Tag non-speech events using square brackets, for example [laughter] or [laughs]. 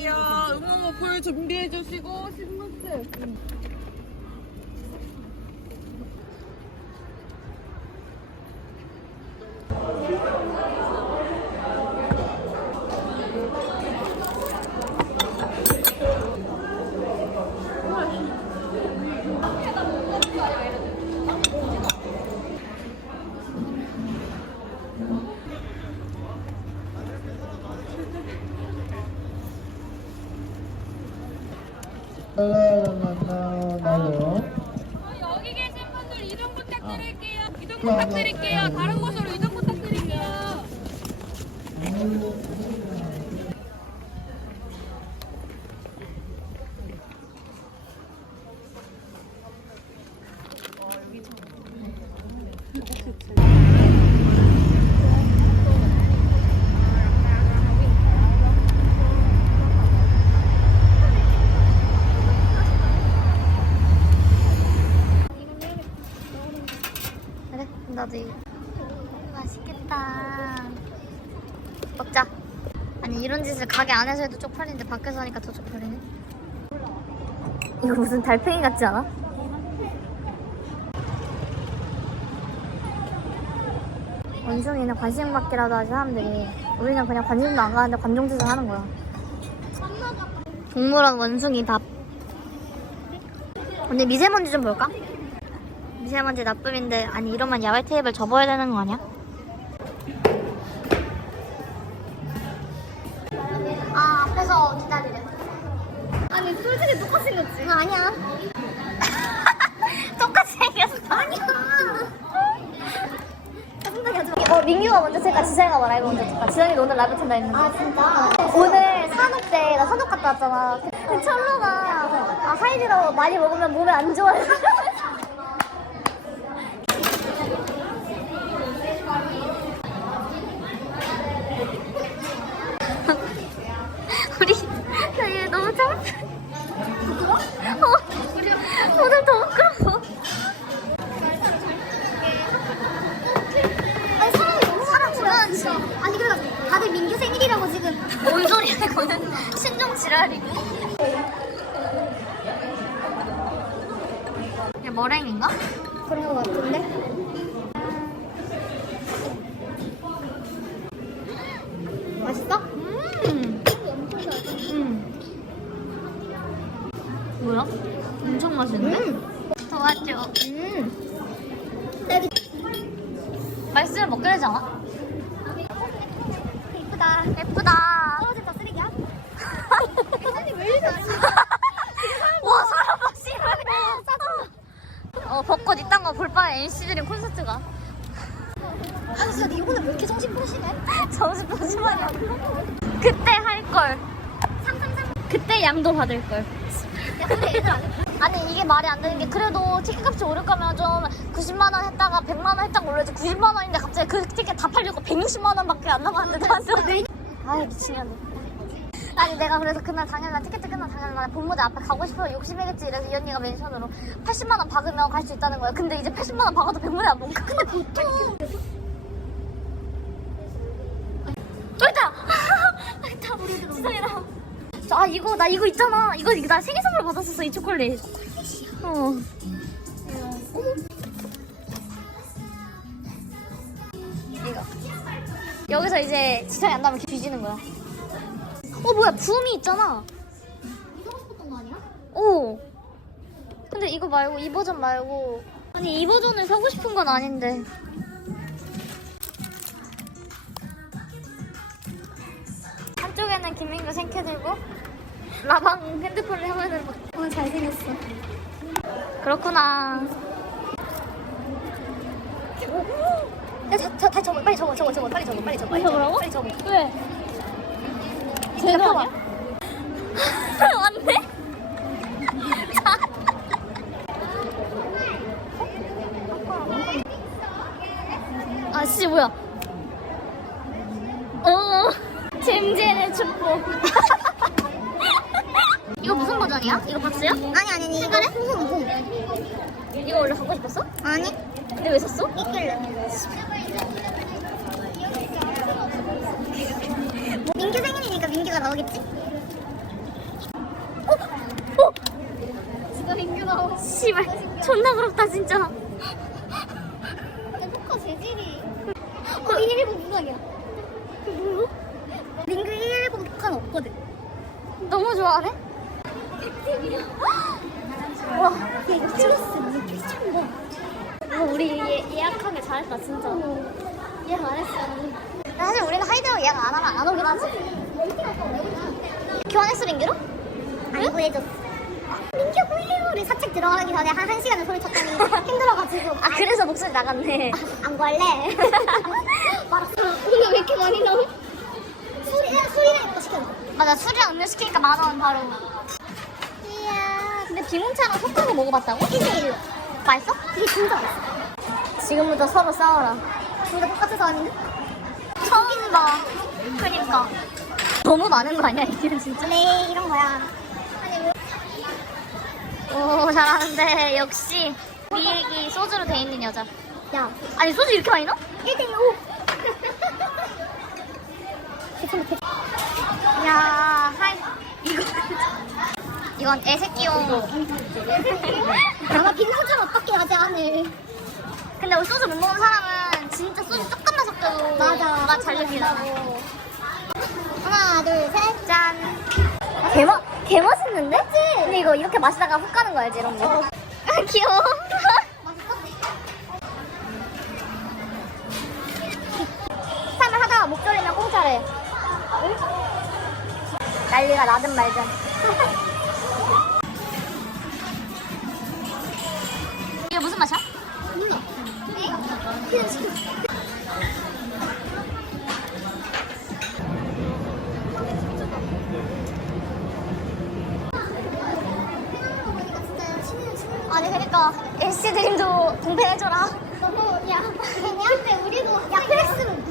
꺼낼게요. 응어머 불 준비해 주시고 신문스. 나요. 여기 계신 분들 이동 부탁드릴게요. 이동 부탁드릴게요. 다른 곳으로 이동 부탁드릴게요. 이거. 맛있겠다. 먹자. 아니, 이런 짓을 가게 안에서 해도 쪽팔린데 밖에서 하니까 더 쪽팔리네. 이거 무슨 달팽이 같지 않아? 원숭이는 관심 받기라도 하지 사람들이 우리는 그냥 관심도 안 가는데 관종짓을 하는 거야 동물원 원숭이 밥 근데 미세먼지 좀 볼까? 미세먼지 나쁨인데 아니 이러면 야외 테이블 접어야 되는 거 아니야? 아 앞에서 기다리래 아니 솔직히 똑같이 생겼지? 아, 아니야 [laughs] 똑같이 생겼어 아니야. 어 민규가 먼저 찍까 지성이가 뭐 라이브 먼저 찍까 지성이도 오늘 라이브 탄다 했는데 아 진짜? 오늘 산업 때나 산업 갔다 왔잖아 그 철로가 아 하이디라고 많이 먹으면 몸에 안 좋아요 [laughs] 지랄이고. 이게 머랭인가? 그런 것 같은데? 맛있어? 음. 음. 음. 뭐야? 엄청 맛있는데? 음. 도와줘. 음. 맛있으면 먹게 되잖아. 예쁘다. 예쁘다. 와 사람 막 싫어해. 어 벚꽃 이딴 거 볼 바에 NC들이 콘서트 가. 아 진짜 이번에 왜 이렇게 정신병 심해? 정신병 심하냐? 그때 할 걸. 333. 그때 양도 받을 걸. 야 근데 애들 안 해. 아니 이게 말이 안 되는 게 그래도 티켓값이 오를 거면 좀 90만 원 했다가 100만 원 했다가 올려지 90만 원인데 갑자기 그 티켓 다 팔리고 160만 원밖에 안 남았는데 나한테 [laughs] 아 미치겠네 아니 내가 그래서 그날 당일날 티켓 끝난 당일날 본무대 앞에 가고 싶어 욕심이겠지. 이래서 이 언니가 멘션으로 80만 원 박으면 갈 수 있다는 거야. 근데 이제 80만 원 박아도 백무대 안못 가. 근데 보통 또 있다! 있다 지성이다. 저, 아 이거 나 이거 있잖아. 이거 이거 나 생일 선물 받았었어 이 초콜릿. 어. 이거. 여기서 이제 지성이 안 나면 뒤지는 거야 어 뭐야 부음이 있잖아. 이거 싶었던 거 아니야? 오 근데 이거 말고 이 버전 말고. 아니 이 버전을 사고 싶은 건 아닌데. 한쪽에는 김민규 생캐 들고 라방 핸드폰을 화면을 막 오늘 잘생겼어. 그렇구나. 야, 자, 자, 다 적어, 빨리 적어, 적어, 적어, 빨리 적어, 빨리 적어, 빨리 적어, 빨리 적어. 왜? 제가 펴봐. 왔네? 자. 아, 씨, 뭐야? 어, 잼잼의 축복. [laughs] 이거 무슨 버전이야? 이거 박스야? 아니, 아니, 아니. 무슨. 이거 원래 갖고 싶었어? 아니. 근데 왜 샀어? 있길래. 민규 생일이니까 민규가 나오겠지? 어? 어? 진짜 민규 나오 씨발 존나 부럽다 진짜. 포카 재질이. 어? 110 무각이야. 뭐야? 민규 110 포카는 없거든. 너무 좋아하네? 와 이거 찍었어 이거 피치한 거 어, 우리 예, 예약하길 잘했다 진짜. 예약 안 했어. 사실 우리는 하이드로 예약 안 하면 안 오긴 하지 교환했어 민규로? 안 구해줬어. 민규 홀리우를 사책 들어가기 전에 한 1시간을 소리 쳤더니 [laughs] 힘들어가지고. 아 그래서 목소리 나갔네. 안 구할래? [laughs] 말았어. 오늘 왜 이렇게 많이 나와? 술이랑 술이랑 이거 시켰어 맞아 술이랑 음료 시키니까 만원 바로. 이야. 근데 비문차랑 섞어서 먹어봤다고? 1대1로 맛있어? 이게 진짜 맛있어. 지금부터 서로 싸워라. 둘다 똑같아서 아닌데? 처음 봐. 그니까 너무 많은 거 아니야 이게 진짜? 네 이런 거야. 오 잘하는데 역시. 미액이 소주로 돼 있는 여자. 야. 아니 소주 이렇게 많이 넣어? 1대 5 [laughs] 야 하이. 이거 [laughs] 이건 애새끼용. 내가 빈소주를 어떻게 하지 안을 근데 우리 소주 못 먹는 사람은 진짜 소주 조금만 섞여도 맞아. 맛 잘 느끼나 하나 둘 셋 짠. 개, 마, 개 맛있는데? 근데 이거 이렇게 마시다가 훅 가는 거 알지 이런 거? 아, 귀여워. 삶을 하다가 목 졸리면 공짜래 난리가 나든 말든 [laughs] 드림도 동패해줘라. 너무 야 [laughs] 애한테 우리도 야 무너져